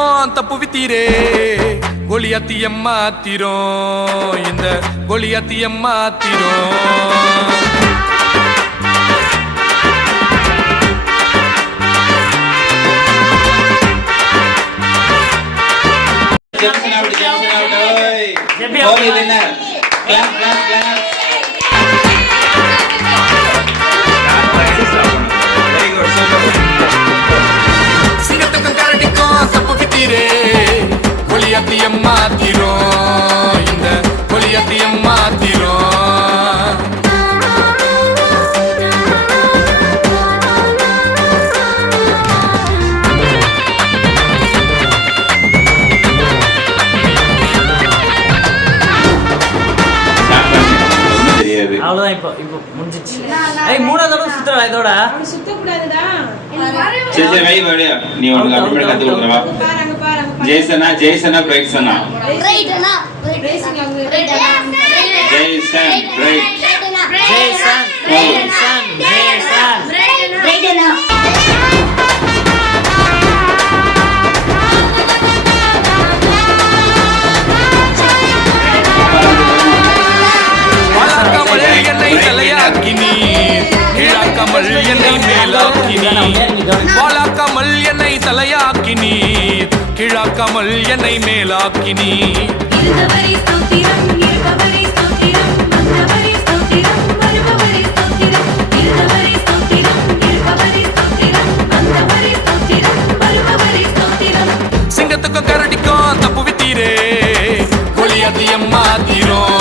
கரடிக்கும் தப்பு வித்தீரே கொலியாத்தியம் மாத்திரும். இந்த கொலியாத்தியம் மாத்திரும். Jackson தெரியாது அவ்வளவுதான் இப்போ இப்போ முடிஞ்சிச்சு ஏய் மூணாவது தடவை சுத்துறா இதோட. சரி சரி வை வழியா நீ உனக்கு அப்புறமேட்டு கத்து கொடுக்குறவா ஜெய்சனா ஜெய்சனா ரைட்டனா ஜெய்சன் பிரைட் ஜெய்சன் ஜெய்சன் ஜெய்சன் கீழாக்காமல் என்னை மேலாக்கி நீர் வாழாக்காமல் என்னை தலையாக்கி நீர் கீழாக்காமல் என்னை மேலாக்கி நீர் சிங்கத்துக்கும் கரடிக்கும் தப்பு வித்தீரே கொலியாத்தியம் மாத்திரும்.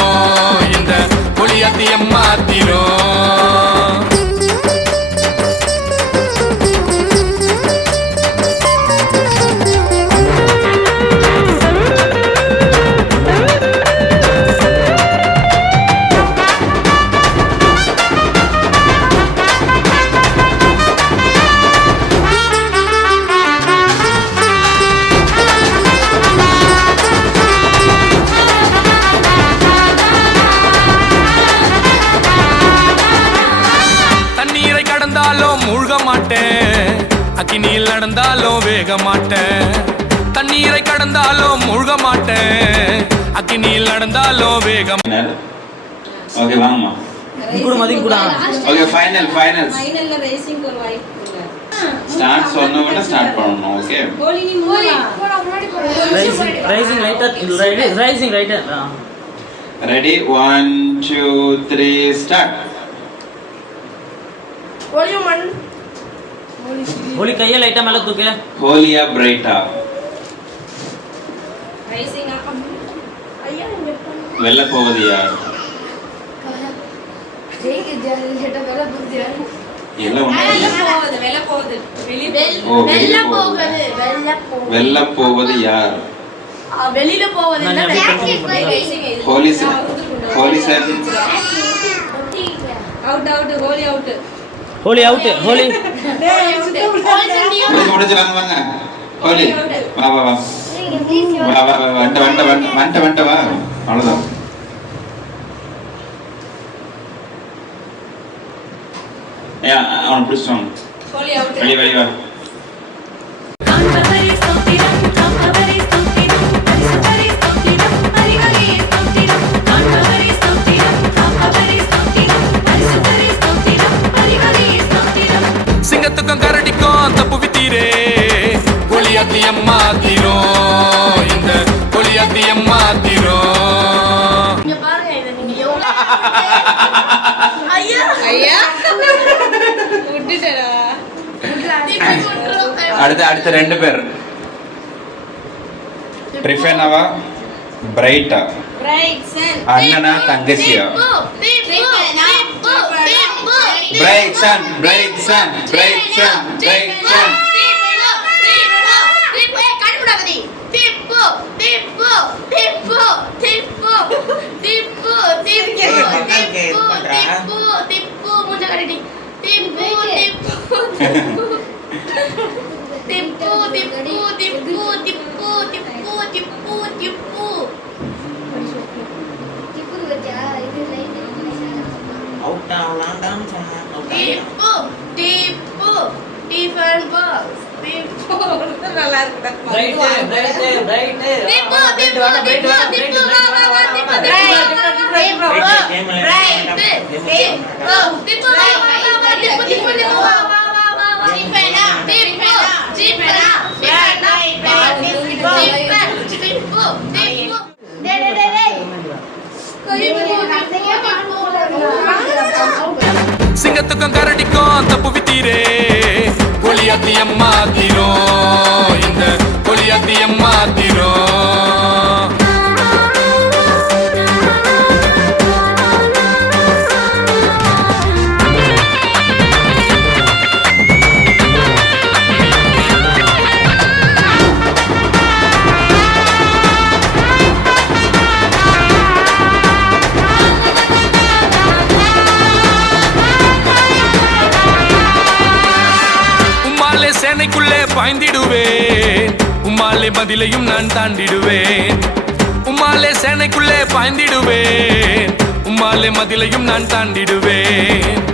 அக்கினியில் நடந்தாலும் வேக மாட்டேன் தண்ணீரை கடந்தாலும் மூழ்க மாட்டேன் அக்கினியில் நடந்தாலும் வேகம் ஓகே வாங்கம்மா கூட மதியம் கூட ஓகே ஃபைனல் ஃபைனல்ஸ் ஃபைனல்ல ரேசிங் ஒரு வாய்ப்பு ஸ்டார்ட் சொன்ன உடனே ஸ்டார்ட் பண்ணணும் ஓகே கோலி நீ மூவா rising rising lighter rising lighter ready one two three start ஒளி கையை லைட்டா மேல தூக்கு ஹோலியா பிரைட்டா வெல்ல போவது யார் வெல்ல போவது யார் வெளியில போவது ஹோலி ஹோலி சார் அவுட் அவுட் கோலி அவுட் ஹோலி அவுட் ஹோலி ஹோலி வா வா வா வா வா வா வண்ட வண்ட வண்ட வண்ட வா அவ்வளவுதான் ஏ அவனை அவுட் வெளியே வெளியே வா சிங்கத்துக்கும் கரடிக்கும் தப்பு வித்தீரே கொலியாத்தியம் மாத்திரும். இந்த கொலியாத்தியம் மாத்திரும். அடுத்த அடுத்த ரெண்டு பேர். ட்ரிஃபேனாவா பிரைட்டா? அண்ணனா தங்கச்சியா? Tippu, Tippu, bright sun bright sun bright sun bright sun out சிங்கத்துக்கும் கரடிக்கும் அந்த புவித்தீரே ஒளியாத்தி அம்மா தீரும். சத்தியம் மாத்திரும் சேனைக்குள்ளே பாய்ந்திடுவேன். உம்மாலே பதிலையும் நான் தாண்டிடுவேன். உம்மாலே சேனைக்குள்ளே பாய்ந்திடுவேன். உம்மாலே மதிலையும் நான் தாண்டிடுவேன்.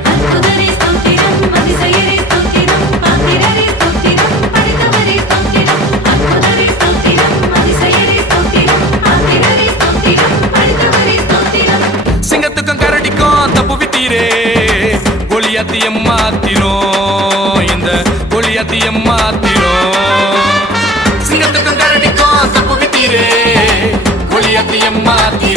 சிங்கத்துக்கும் கரடிக்கும் தப்பு வித்தீரே. கொலியாத்தியம் மாத்திரும். இந்த கொலியாத்தியம் மாத்திரும். தப்பு விட்டீரே கொளியத்தியம்மா தீரே